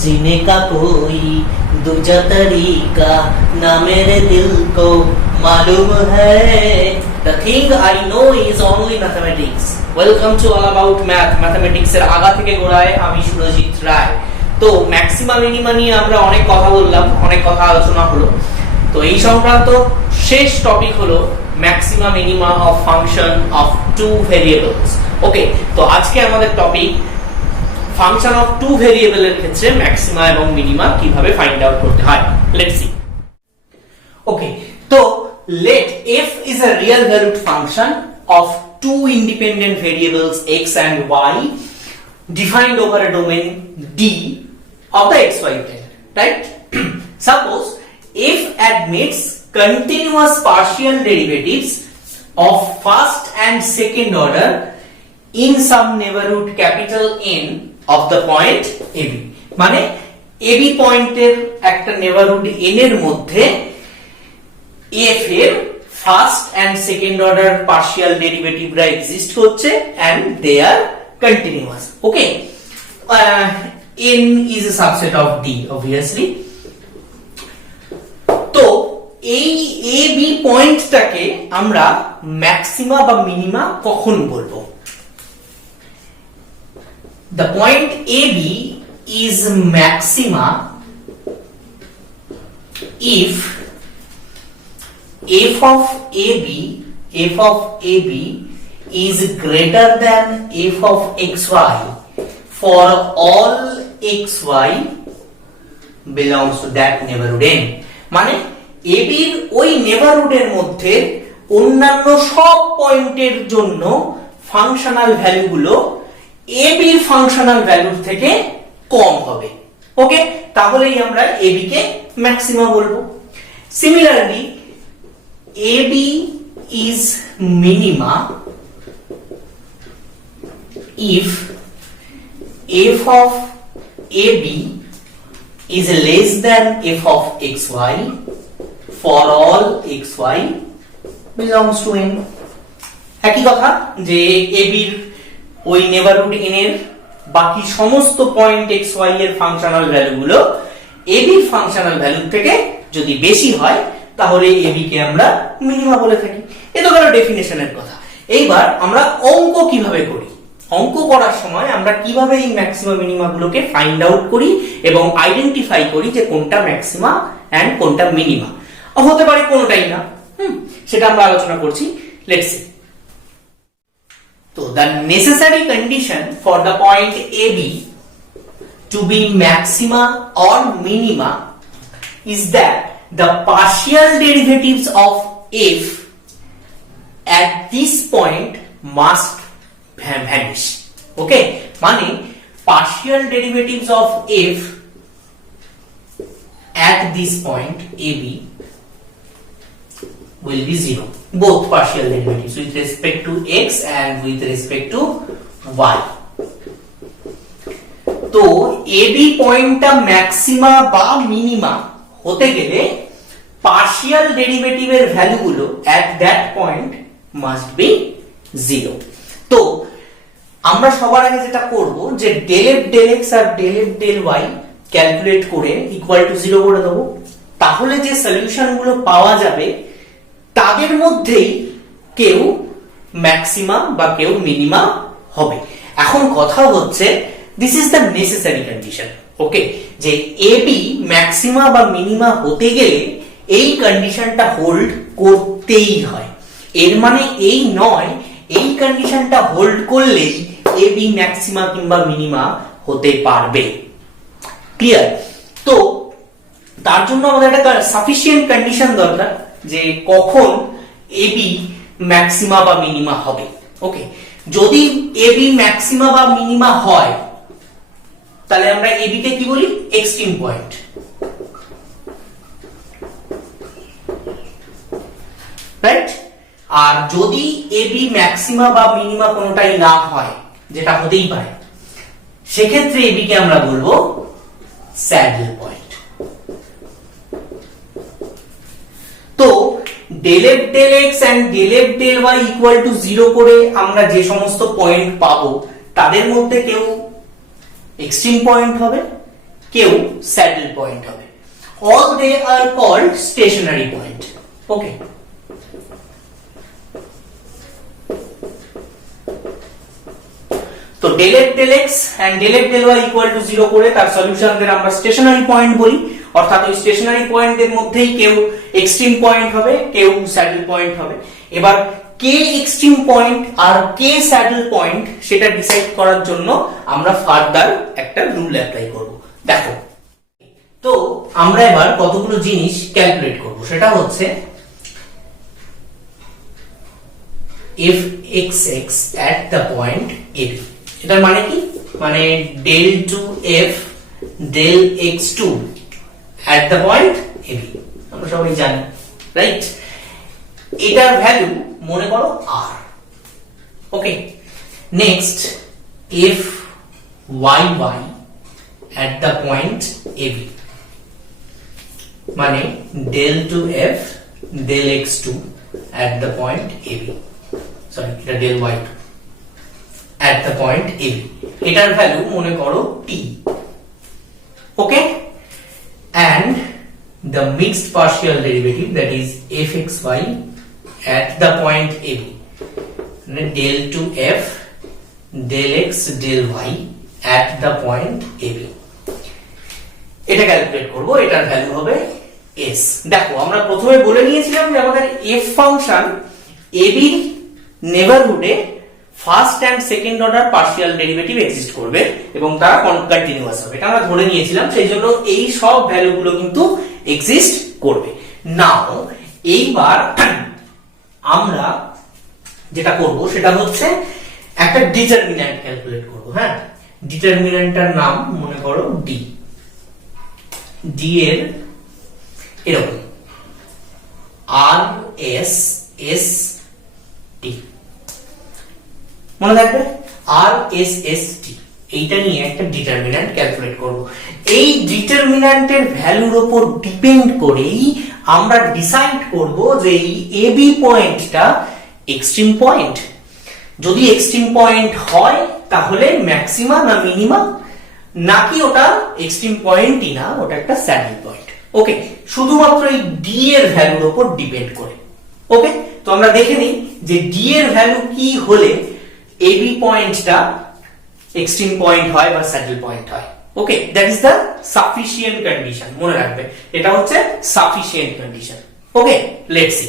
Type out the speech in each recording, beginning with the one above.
जीने का कोई दूजा तरीका ना मेरे दिल को मालूम है The thing I know is only mathematics. Welcome to All About Math. Mathematics এর আগা থেকে গোড়ায় আমি সুরজিৎ রায়। তো ম্যাক্সিমা মিনিমা নিয়ে আমরা অনেক কথা বললাম, অনেক কথা আলোচনা হলো। তো এই সংক্রান্ত শেষ টপিক হলো maxima minima of function of two variables. Okay, তো আজকে আমাদের টপিক ফাংশন অফ টু ভেরিয়েবলের ক্ষেত্রে ম্যাক্সিমা এবং মিনিমা কিভাবে ফাইন্ড আউট করতে হয়। Let's see. ওকে, তো let f is a real valued function of two independent variables x and y defined over a domain D of the xy plane, right? Suppose f admits continuous partial derivatives of first and second order in some neighborhood capital N of the point AB. মানে AB পয়েন্টের একটা neighbourhood n এর মধ্যে f এর first and second order partial ডেরিভেটিভরা exist করছে and they are continuous. Okay, n is a subset of d obviously। তো এই a b পয়েন্টটাকে আমরা ম্যাক্সিমা বা মিনিমা কখন বলবো? The point AB is maxima if f of AB is greater than f of xy for all xy belongs to that neighborhood n। মানে AB এর ওই নেইবারহুডের মধ্যে অন্যান্য সব পয়েন্টের জন্য ফাংশনাল ভ্যালুগুলো AB এর ফাংশনাল ভ্যালুর থেকে কম হবে। ওকে, তাহলেই আমরা AB কে ম্যাক্সিমা বলবো। Similarly AB is minima if f of AB is less than f of xy for all xy belongs to n। একই কথা যে AB এর ওই নেইবারহুড n এর বাকি সমস্ত পয়েন্ট xy এর ফাংশনাল ভ্যালুগুলো AB এর ফাংশনাল ভ্যালু থেকে যদি বেশি হয় তাহলে AB কে আমরা মিনিমা বলে থাকি। এটা হলো ডেফিনিশনের কথা। এইবার আমরা অঙ্ক কিভাবে করি? অঙ্ক করার সময় আমরা কিভাবে এই ম্যাক্সিমা মিনিমা গুলোকে ফাইন্ড আউট করি এবং আইডেন্টিফাই করি যে কোনটা ম্যাক্সিমা এন্ড কোনটা মিনিমা। হতে পারে কোনটাই না, সেটা আমরা আলোচনা করছি। Let's see. তো the necessary condition for the point AB to be maxima or minima is that the partial derivatives of f at this point must vanish। okay, মানে partial derivatives of f at this point AB will be zero, both partial derivatives with respect to x and with respect to y। তো AB পয়েন্টটা maxima বা minima হতে গেলে partial ডেরিভেটিভের ভ্যালুগুলো at that point must be zero. তো আমরা সবার আগে যেটা করব যে ডেল এফ ডেল এক্স আর del F del Y calculate করে ইকুয়াল টু জিরো করে দেবো। তাহলে যে সলিউশন গুলো পাওয়া যাবে তাদের মধ্যেই কেউ ম্যাক্সিমা বা কেউ মিনিমা হবে। এখন কথা হচ্ছে this is the necessary condition. Okay, যে AB ম্যাক্সিমা বা মিনিমা হতে গেলে এই কন্ডিশনটা হোল্ড করতেই হয়। এর মানে এই নয় এই কন্ডিশনটা হোল্ড করলেই AB ম্যাক্সিমা কিংবা মিনিমা হতে পারবে। ক্লিয়ার? তো তার জন্য আমাদের একটা সাফিসিয়েন্ট কন্ডিশন দরকার যে কখন AB ম্যাক্সিমা বা মিনিমা হবে। ওকে, যদি AB ম্যাক্সিমা বা মিনিমা হয় তাহলে আমরা AB কে কি বলি? Extreme point, right? আর যদি AB ম্যাক্সিমা বা মিনিমা কোনটাই না হয়, যেটা হতেই পারে, সেক্ষেত্রে AB কে আমরা বলবো স্যাডল পয়েন্ট। তো del f del x and del f del y equal to 0 করে আমরা যে সমস্ত পয়েন্ট পাবো তাদের মধ্যে কেউ এক্সট্রিম পয়েন্ট হবে, কেউ স্যাডেল পয়েন্ট হবে। All they are called stationary point. Okay. তো del f del x and del f del y equal to 0 করে তার সলিউশনদের আমরা স্টেশনারি পয়েন্ট বলি, অর্থাৎ ওই স্টেশনারি পয়েন্টদের মধ্যেই কেউ এক্সট্রিম পয়েন্ট হবে, কেউ স্যাডেল পয়েন্ট হবে। এবার কে এক্সট্রিম পয়েন্ট আর কে স্যাডেল পয়েন্ট সেটা ডিসাইড করার জন্য আমরা ফার্দার একটা রুল অ্যাপ্লাই করব। দেখো, তো আমরা এবার কতগুলো জিনিস ক্যালকুলেট করব। সেটা হচ্ছে if xx at the point ab, এটার মানে কি? মানে del 2f del x2 at the point ab, আমরা সবাই জানি, রাইট? এটার ভ্যালু মনে করো r। ওকে, next if yy at the point ab, মানে del 2f del x2 at the point ab, sorry এটা del y2 at the point ab, এটার ভ্যালু মনে করো t। ওকে, and the mixed partial derivative, that is fxy at the point ab, মানে del 2f del x del y at the point ab, এটা ক্যালকুলেট করব। এটার ভ্যালু হবে s। দেখো, আমরা প্রথমে বলে নিয়েছিলাম যে আমাদের f ফাংশন ab এর নেবারহুডে first and second order partial derivative exist করবে এবং তারা কন্টিনিউয়াস হবে, এটা আমরা ধরে নিয়েছিলাম। সেই জন্য এই সব ভ্যালুগুলো কিন্তু এক্সিস্ট করবে। নাও এইবার আমরা যেটা করব সেটা হচ্ছে একটা ডিটারমিন্যান্ট ক্যালকুলেট করব। হ্যাঁ, ডিটারমিন্যান্টটার নাম মনে করো d। d এর এরকম r s s t, মনে থাকবে r s s t। এইটা নিয়ে একটা ডিটারমিন্যান্ট ক্যালকুলেট করব। এই ডিটারমিন্যান্টের ভ্যালুর উপর ডিপেন্ড করেই আমরা ডিসাইড করব যে এই ab পয়েন্টটা এক্সট্রিম পয়েন্ট। যদি এক্সট্রিম পয়েন্ট হয় তাহলে ম্যাক্সিমা না মিনিমা, নাকি ওটা এক্সট্রিম পয়েন্টই না, ওটা একটা স্যাডেল পয়েন্ট। ওকে, শুধুমাত্র এই ডি এর ভ্যালুর উপর ডিপেন্ড করে। ওকে, তো আমরা দেখে নিই যে ডি এর ভ্যালু কি হলে এবি পয়েন্টটা এক্সট্রিম পয়েন্ট হয় বা স্যাডেল পয়েন্ট হয়। Okay, that is the sufficient condition, মনে রাখবে এটা হচ্ছে sufficient condition. Okay, let's see.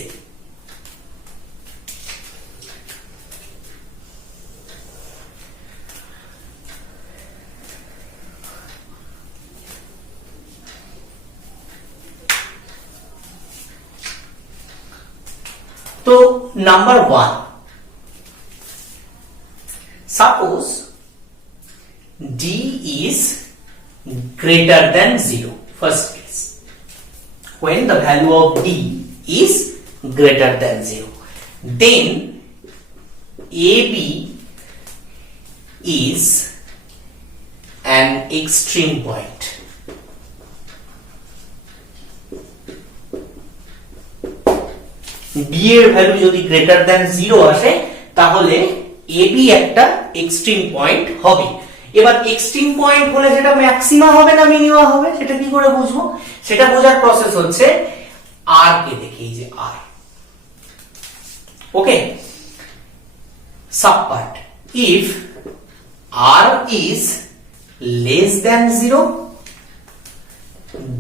তো number 1, suppose d is greater than 0, first case, when the value of d is greater than 0, then ab is an extreme point. d এর ভ্যালু যদি greater than 0 আসে তাহলে ab একটা এক্সট্রিম পয়েন্ট হবে। এবার extreme point হলে সেটা ম্যাক্সিমা হবে না মিনিমা হবে, সেটা কি করে বুঝবো? সেটা বোঝার প্রসেস হচ্ছে r কে দেখে, এই যে r। ওকে, sub part, if r is less than 0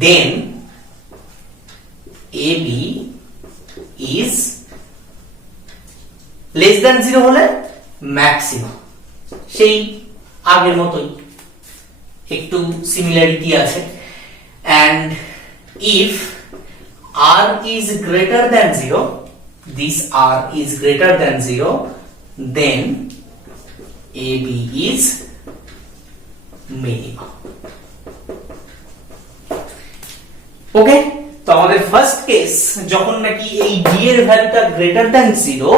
then ab is less than 0 হলে ম্যাক্সিমা, সেই আগের মতোই, একটু সিমিলারিটি আছে। and if r is greater than 0, this r is greater than 0, then ab is minima. ওকে, তো আমাদের ফার্স্ট কেস যখন নাকি এই d এর ভ্যালুটা গ্রেটার দ্যান 0,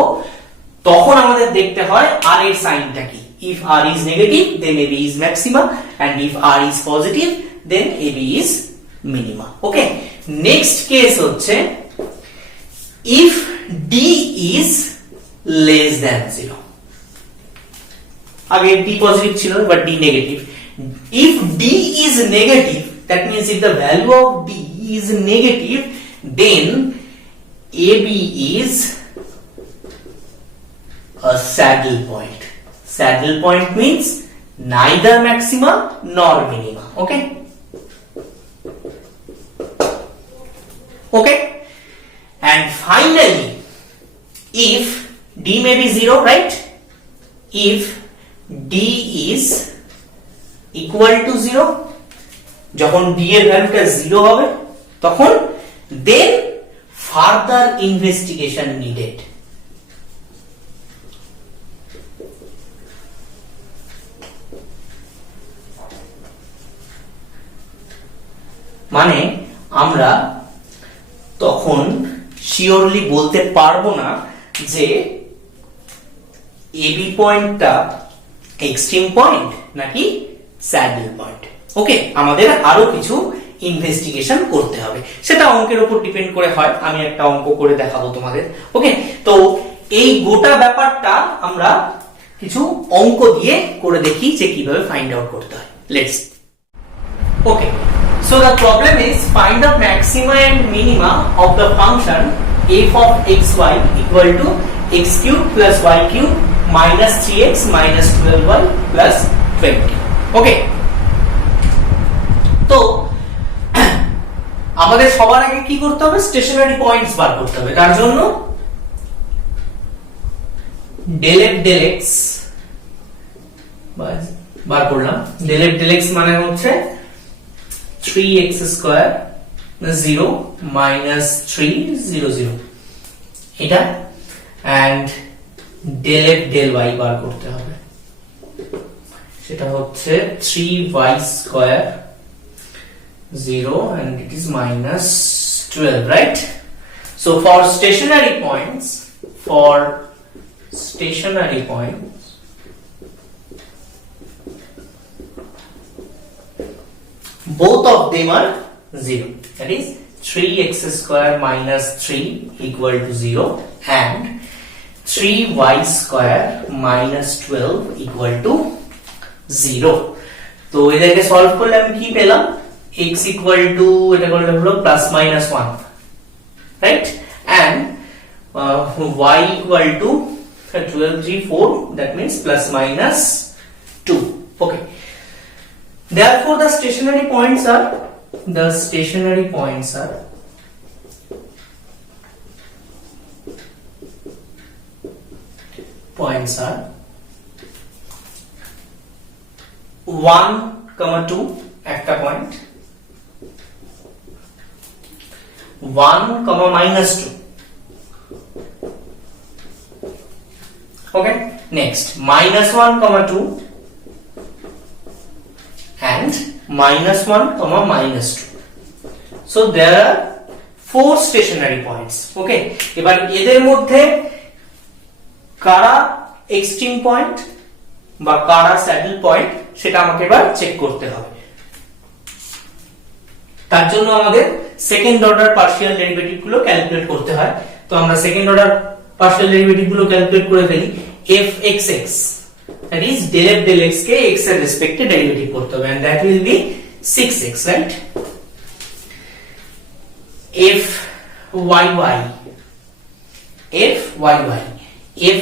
তখন আমাদের দেখতে হয় r এর সাইনটা কি। if r is negative then ab is maxima, and if r is positive then ab is minima. Okay, next case হচ্ছে if d is less than 0, আগে d পজিটিভ ছিল, এবার d negative. if d is negative that means if the value of D is negative, then AB is a saddle point. Saddle point means neither maxima nor minima. Okay, okay. And finally, if D may be 0, right? If D is equal to 0, যখন D এর ভ্যালুটা 0 হবে তখন then further investigation needed. মানে আমরা তখন শিওরলি বলতে পারবো না যে AB পয়েন্টটা এক্সট্রিম পয়েন্ট নাকি স্যাডল পয়েন্ট। ওকে, আমাদের আরো কিছু ইনভেস্টিগেশন করতে হবে, সেটা অঙ্কের উপর ডিপেন্ড করে হয়। আমি একটা অঙ্ক করে দেখাবো তোমাদের। ওকে, তো এই গোটা ব্যাপারটা আমরা কিছু অঙ্ক দিয়ে করে দেখি যে কিভাবে ফাইন্ড আউট করতে হয়। লেটস। ওকে, so the problem is find the maxima and minima of the function f of xy equal to x cube plus y cube minus 3x minus 12y plus 20. Okay, তো আমাদের সবার আগে কি করতে হবে? স্টেশনারি পয়েন্টস বার করতে হবে। তার জন্য del f del x বার করলাম। del f del x মানে হচ্ছে 3x square 0 minus 3 0 0 এটা, and del f del y বার করতে হবে, সেটা হচ্ছে 3y square 0 and it is minus 12, right? So for stationary points, both of them are 0, that is 3x square minus 3 equal to 0 and 3y square minus 12 equal to 0. তো এটাকে সলভ করলে আমি কি পেলাম? x equal to এটা করলে হলো plus minus 1, right? And y equal to 12 3 4, that means plus minus 2. Okay, therefore the stationary points are 1, 2 একটা পয়েন্ট, 1, minus 2. Okay, next minus 1, 2 and minus 1, minus 2. So there are 4 stationary points. Okay, এবার এদের মধ্যে কারা extreme point বা কারা স্যাডল পয়েন্ট সেটা আমাকে এবার চেক করতে হবে। তার জন্য আমাদের সেকেন্ড অর্ডার পার্শিয়াল ডেরিভেটিভ গুলো ক্যালকুলেট করতে হয়। তো আমরা সেকেন্ড অর্ডার পার্শিয়াল ডেরিভেটিভ গুলো ক্যালকুলেট করে ফেলি। fxx, that is del f del x কে x এর রেসপেক্টে ডেরিভেটিভ করতে হবে, and that will be 6x, right?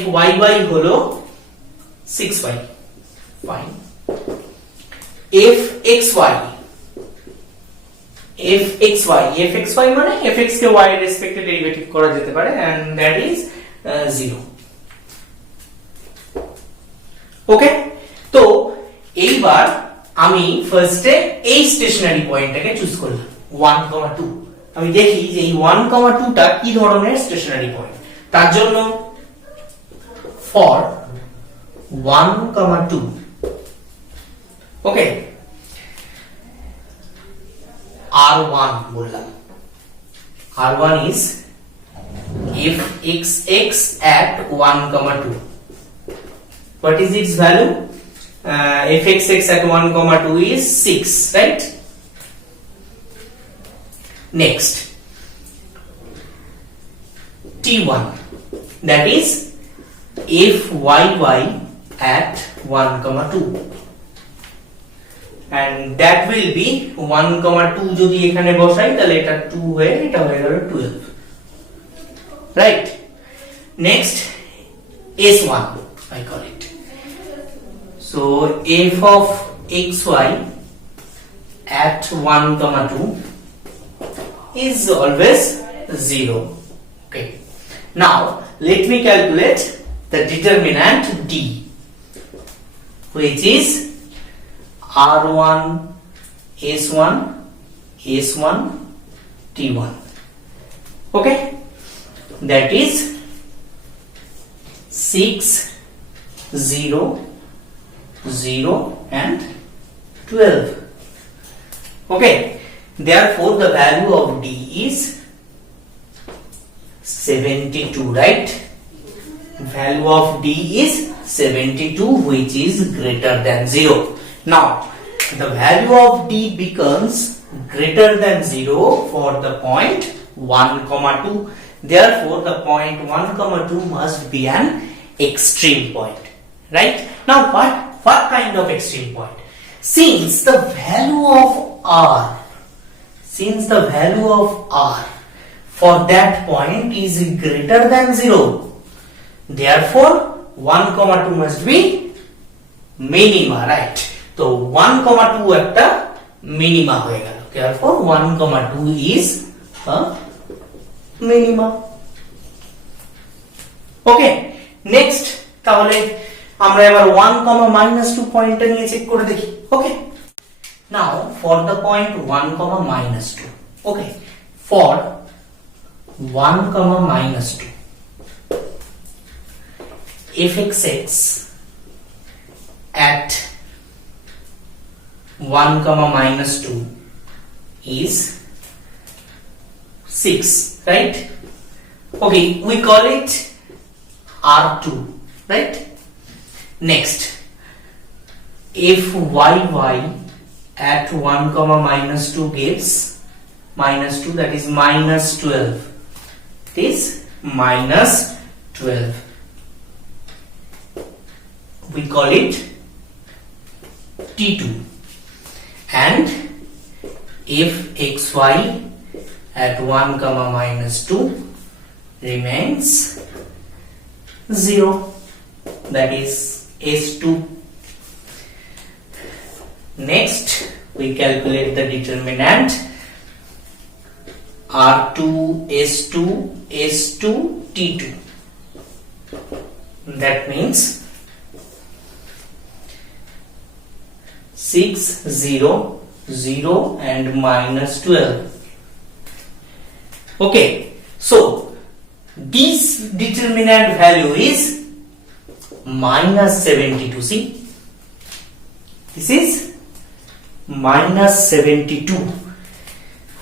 fyy হলো 6y, ফাইন। fxy মানে fx কে y এর রেসপেক্টে ডেরিভেটিভ করা যেতে পারে, and that is 0. ওকে, তো এইবার আমি ফার্স্টে এই স্টেশনারি পয়েন্টটাকে চুজ করলাম 1, 2। আমি দেখি যে এই 1, 2 টা কি ধরনের স্টেশনারি পয়েন্ট। তার জন্য ফর 1, 2, ওকে, R1 বললাম। R1 is fxx at 1, 2. What is its value? Fxx at 1, 2 is 6, right? Next, T1, that is fyy at 1, 2, and that will be 1,2 যদি এখানে বসাই তাহলে এটা 2 হয়ে এটা হয়ে গেল 12, right? Next S1 I call it. So f of xy at 1,2 is always 0. Okay, now let me calculate the determinant D, which is R1 S1 S1 T1. Okay, that is 6 0 0 and 12. Okay, therefore the value of D is 72, right? Value of D is 72, which is greater than 0. Now the value of D becomes greater than 0 for the point 1,2. Therefore the point 1,2 must be an extreme point, right? Now what kind of extreme point? Since the value of R for that point is greater than 0, therefore 1,2 must be minima, right? So 1,2 একটা minima হয়ে গেল, therefore 1,2 is a minima. Okay, next তাহলে আমরা এবার 1,-2 পয়েন্টটা নিয়ে চেক করে দেখি. Okay, now for the point 1,-2. Okay, for 1,-2 fxx at 1,-2 is 6, right? Okay, we call it R2, right? Next, fyy at 1,-2 gives -2, that is -12. This -12. We call it T2. And if xy at 1,-2 remains 0, that is S2. Next we calculate the determinant R2 S2 S2 T2. That means 6 0 0 and -12. Okay, so this determinant value is -72. See, this is -72,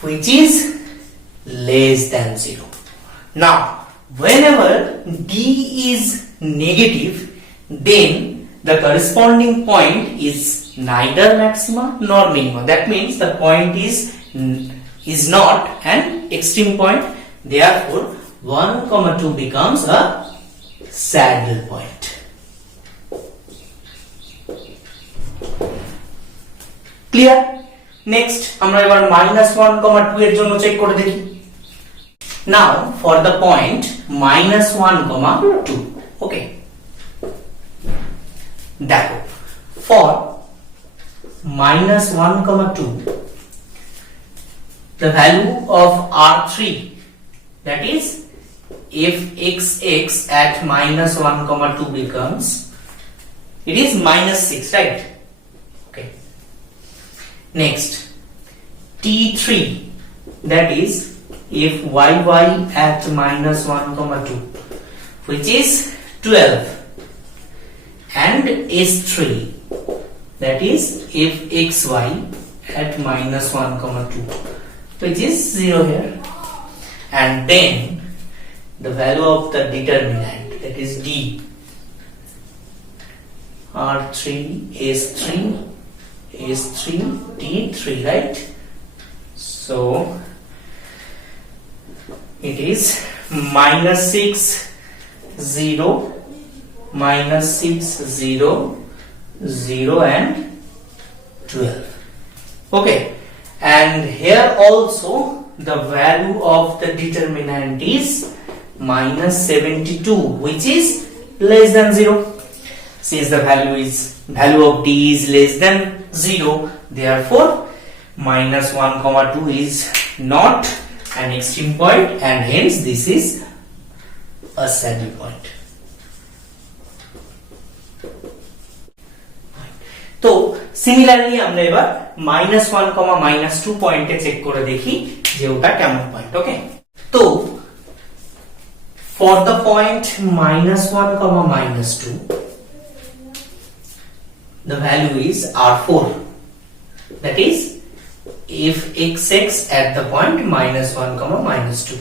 which is less than 0. Now whenever D is negative, then the corresponding point is neither maxima nor minima. That means the point is not an extreme point. Therefore 1,2 becomes a saddle point. Clear? Next আমরা এবার -1,2 এর জন্য চেক করে দেখি. Now for the point -1,2. Okay, দেখো for -1,2 the value of R3, that is if xx at -1,2 becomes, it is -6, right? Okay, next T3, that is if yy at -1,2, which is 12, and S3, that is if xy at -1,2, which is 0 here, and then the value of the determinant, that is D, R3 S3 S3 T3, right? So it is -6 0 -6 0 0 and 12. Okay, and here also the value of the determinant is minus 72, which is less than 0. Since the value of d is less than 0, therefore minus 1 comma 2 is not an extreme point, and hence this is a saddle point. তো সিমিলারলি আমরা এবার -1, -2 পয়েন্টে চেক করে দেখি যে ওটা কেমন পয়েন্ট। ওকে, তো for the point -1, -2 the value is r4, that is if xx at the point -1, -2,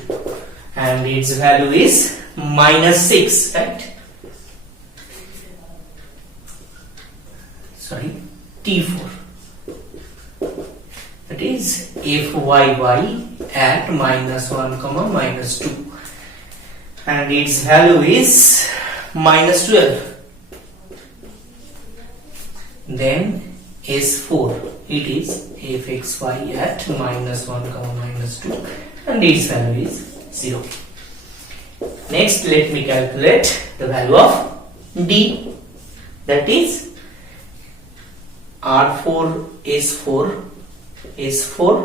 and its value is -6, right? Sorry, t4, that is fyy at -1, -2, and its value is -12. Then s4, it is fxy at -1, -2, and its value is 0. Next, let me calculate the value of d, that is r4 s4 s4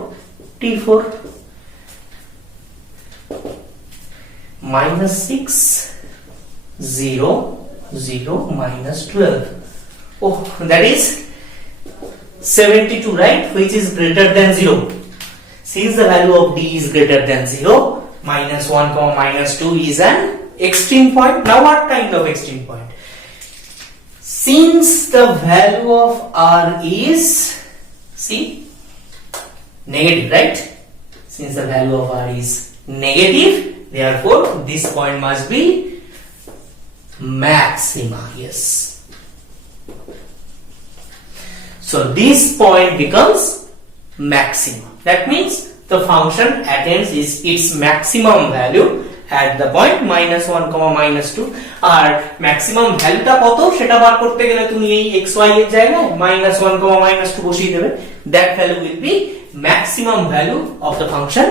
t4 -6 0 0 -12. Oh, that is 72, right? Which is greater than 0. Since the value of d is greater than 0, -1, -2 is an extreme point. Now what kind of extreme point? Since the value of r is, see, negative, right? Since the value of r is negative, therefore this point must be maxima. Yes. So this point becomes maximum. That means the function attains its maximum value at the point -1, -2. আর ম্যাক্সিমাম ভ্যালুটা কত সেটা বার করতে গেলে তুমি এই xy এর জায়গায় -1, -2 বসিয়ে দেবে। That value will be maximum value of the function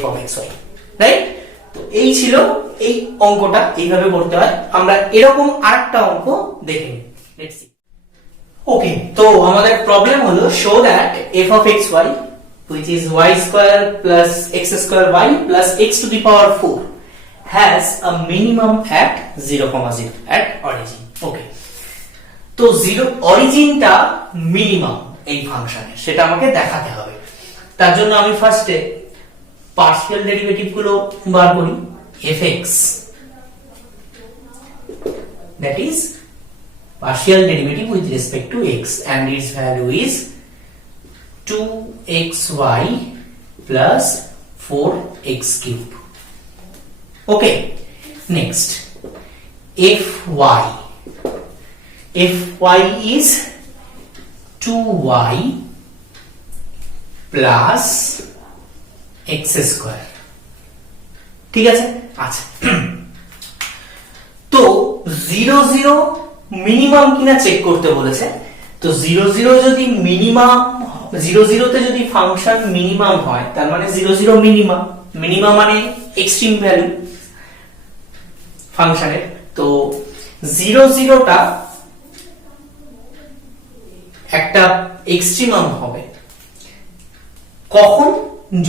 f of xy, right? তো এই ছিল এই অঙ্কটা, এইভাবে করতে হয়। আমরা এরকম আরেকটা অঙ্ক দেখে নিই। Let's see. Okay, তো আমাদের প্রবলেম হলো show that f of xy, which is y square plus x square y plus x to the power 4, has a minimum at 0, 0 at origin. Okay, তো 0 অরিজিনটা মিনিমাম এই ফাংশনের, সেটা আমাকে দেখাতে হবে। তার জন্য আমি ফার্স্টে পার্শিয়াল ডেরিভেটিভ গুলো বার করি। fx, that is partial derivative with respect to x, and its value is 2xy plus 4x cube. Okay, next fy is 2y plus x square. ঠিক আছে, আচ্ছা। তো 0 0 মিনিমাম কিনা চেক করতে বলেছে। তো 0 0 যদি মিনিমাম, 0 0 তে যদি ফাংশন মিনিমাম হয়, তার মানে 0 0 মিনিমাম, মিনিমাম মানে এক্সট্রিম ভ্যালু ফাংশনের। তো 0 0 টা একটা এক্সট্রিমাম হবে কখন?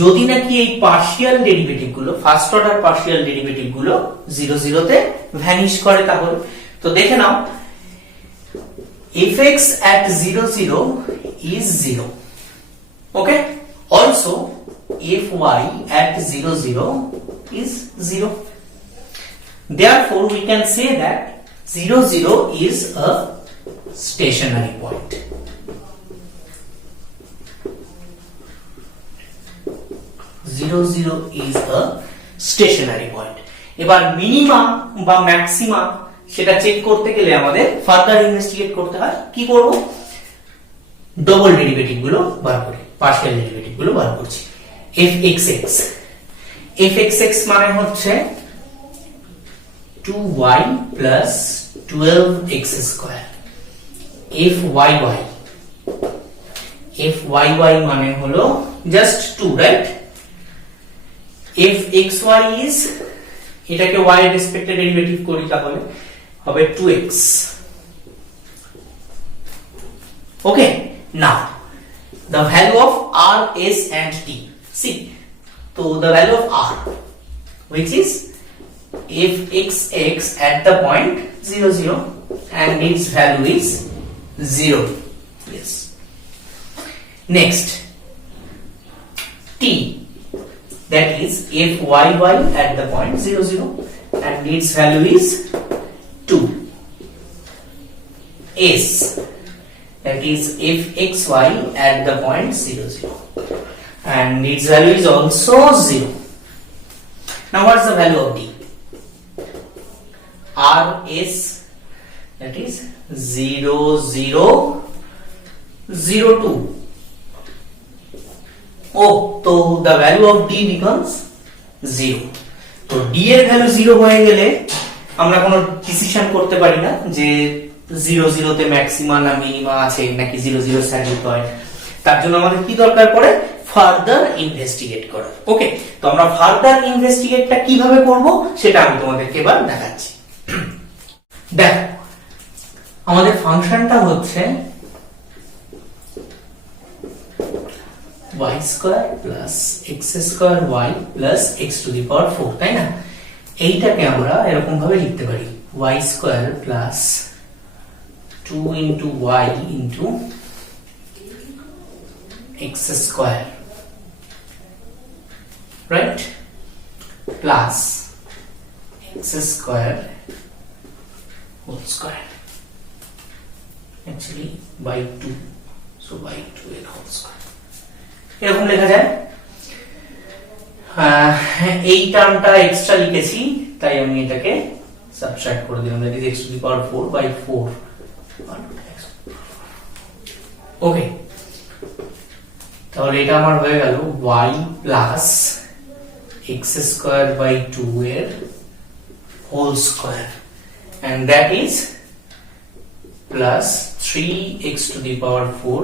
যদি নাকি এই পার্শিয়াল ডেরিভেটিভ গুলো, ফার্স্ট অর্ডার পার্শিয়াল ডেরিভেটিভ গুলো 0 0 তে ভ্যানিশ করে। তাহলে তো দেখে নাও, fx at 0 0 is 0. Okay, also fy at 0 0 is 0. Therefore we can say that 0 0 is a stationary point. Zero zero is a stationary point. এবার মিনিমা বা ম্যাক্সিমা সেটা চেক করতে গেলে আমাদের ফার্দার ইনভেস্টিগেট করতে হয়। কি করব? ডবল ডেরিভেটিভ গুলো বার করি, পার্শিয়াল ডেরিভেটিভ গুলো বার করছি। fxx মানে হচ্ছে 2y plus 12x square. fyy fyy মানে হলো জাস্ট 2, রাইট? fxy is, এটাকে y এর রেসপেক্টে ডেরিভেটিভ করি তাহলে হবে 2x। ওকে, নাও the value of r, s and t, see, so the value of r, which is fxx at the point 0 0 and its value is 0, yes. Next, t, that is fyy at the point 0 0 and its value is 2, s, that is fxy at the point 0 0 and its value is also 0. Now what is the value of t? r, s, that is 0 0 0 2. Oh, so the value of d becomes 0. তো d এর ভ্যালু 0 হয়ে গেলে আমরা কোনো ডিসিশন করতে পারি না যে 0 0 তে ম্যাক্সিমা না মিনিমা আছে নাকি 0 0 স্যাডেল পয়েন্ট। তার জন্য আমাদের কি দরকার পড়ে? ফার্দার ইনভেস্টিগেট করা। ওকে, তো আমরা ফার্দার ইনভেস্টিগেটটা কিভাবে করব সেটা আমি তোমাদেরকে এবার দেখাচ্ছি। দেখো, আমাদের ফাংশনটা হচ্ছে y square plus x square y plus x to the power 4, তাই না? এইটাকে আমরা এরকম ভাবে লিখতে পারি y square plus 2 into y into x square, right, plus x square whole square, actually by 2, so by 2 এর whole square এরকম লেখা যায়। এই টার্মটা এক্সট্রা লিখেছি তাই আমি এটাকে সাবট্রাক্ট করে দিলাম, that is x to the power 4 by 4. ওকে, তাহলে এটা আমার হয়ে গেল y plus x square by 2 এর whole square and that is plus 3x to the power 4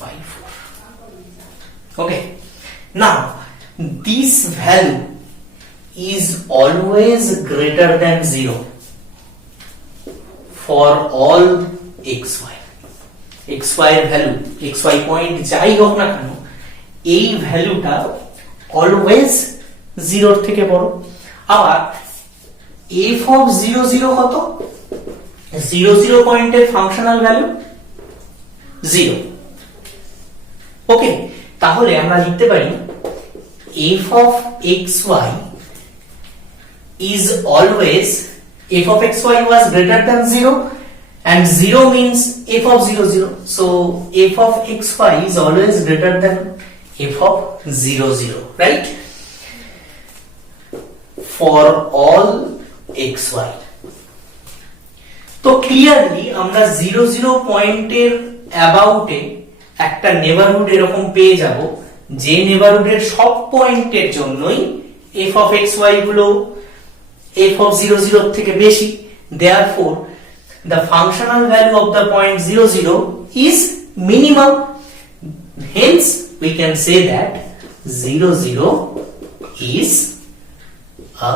by 4. Okay, now this value is always greater than 0 for all xy. xy এর value, xy point যাই হোক না কেন, এই ভ্যালুটা অলওয়েজ 0 এর থেকে বড়। আবার f of 0 0 কত? 0 0 পয়েন্টের ফাংশনাল ভ্যালু 0। ওকে, তাহলে আমরা লিখতে পারি f of xy is always, f of xy was greater than 0 and 0 means f of 0 0, so f of xy is always greater than f of 0 0, right, for all xy. তো ক্লিয়ারলি আমরা 0 0 পয়েন্টের অ্যাবাউটে একটা নেবারহুড এরকম পেয়ে যাব যে নেবারহুডের সব পয়েন্টের জন্যই f of xy গুলো f of 0 0 থেকে বেশি, therefore the functional value of the point 0 0 is minimum, hence we can say that 0 0 is a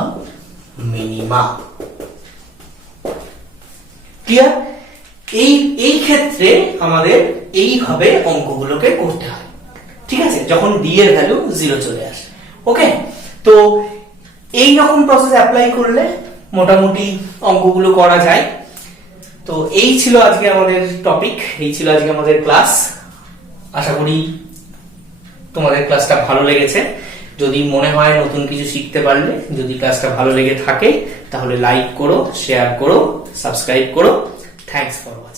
minima. Clear? এই ক্ষেত্রে আমাদের এইভাবে অঙ্কগুলোকে করতে হয়, ঠিক আছে, যখন d এর ভ্যালু 0 চলে আসে। ওকে, তো এই রকম প্রসেস অ্যাপ্লাই করলে মোটামুটি অঙ্কগুলো করা যায়। তো এই ছিল আজকে আমাদের টপিক, এই ছিল আজকে আমাদের ক্লাস। আশা করি তোমাদের ক্লাসটা ভালো লেগেছে। যদি মনে হয় নতুন কিছু শিখতে পারলে, যদি ক্লাসটা ভালো লেগে থাকে তাহলে লাইক করো, শেয়ার করো, সাবস্ক্রাইব করো। Thanks for watching.